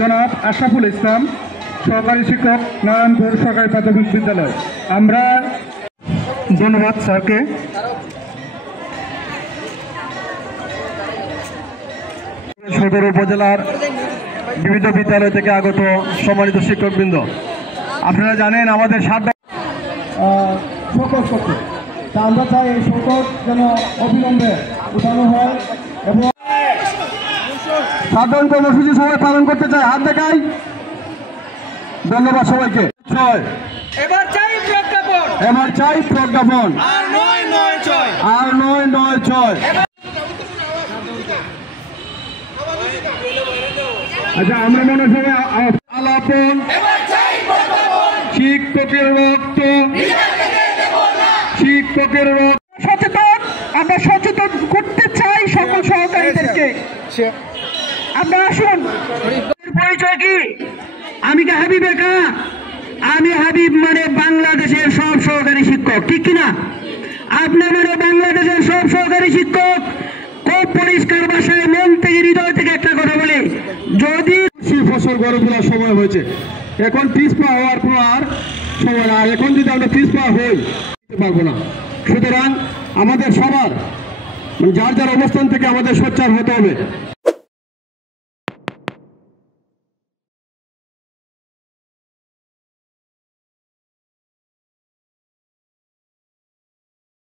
জনাব আশরাফুল ইসলাম, সহকারী শিক্ষক, নারায়ণপুর সরকারি প্রাথমিক বিদ্যালয়। আমরা ধন্যবাদ স্যারকে। সদর উপজেলার বিবিধ বিদ্যালয় থেকে আগত সম্মানিত শিক্ষকবৃন্দ, আপনারা জানেন আমাদের শোকজ করতে, তা আমরা চাই এই শোকজ যেন অবিলম্বে উঠানো হয় এবং সাধারণ কর্মসূচি সবাই পালন করতে চাই। হাত দেখাই। ধন্যবাদ সবাইকে। এবার চাই প্রজ্ঞাপন, এবার চাই প্রজ্ঞাপন, আর 996 আর 996। আচ্ছা, আমরা মনে সবাই আলাপন, শিক্ষকের রক্ত, শিক্ষকের রক্ত সচেতন। আমরা সচেতন করতে চাই সকল সহকারীদেরকে। আপনারা আসুন। পরিচয় কি? আমি কি হাবিব একা? আমি হাবিব মানে বাংলাদেশের সব সহকারী শিক্ষক, ঠিক কিনা? আপনার মানে বাংলাদেশের সব সহকারী শিক্ষক। খুব পরিষ্কার ভাষায় মন থেকে, হৃদয় থেকে একটা কথা বলে, যদি ফসল গড়ে তোলার সময় হয়েছে, এখন পিছপা হওয়ার কোনো আর সময় না। এখন যদি আমরা পিছপা হই পারবো না। সুতরাং আমাদের সবার যার যার অবস্থান থেকে আমাদের সোচ্চার হতে হবে।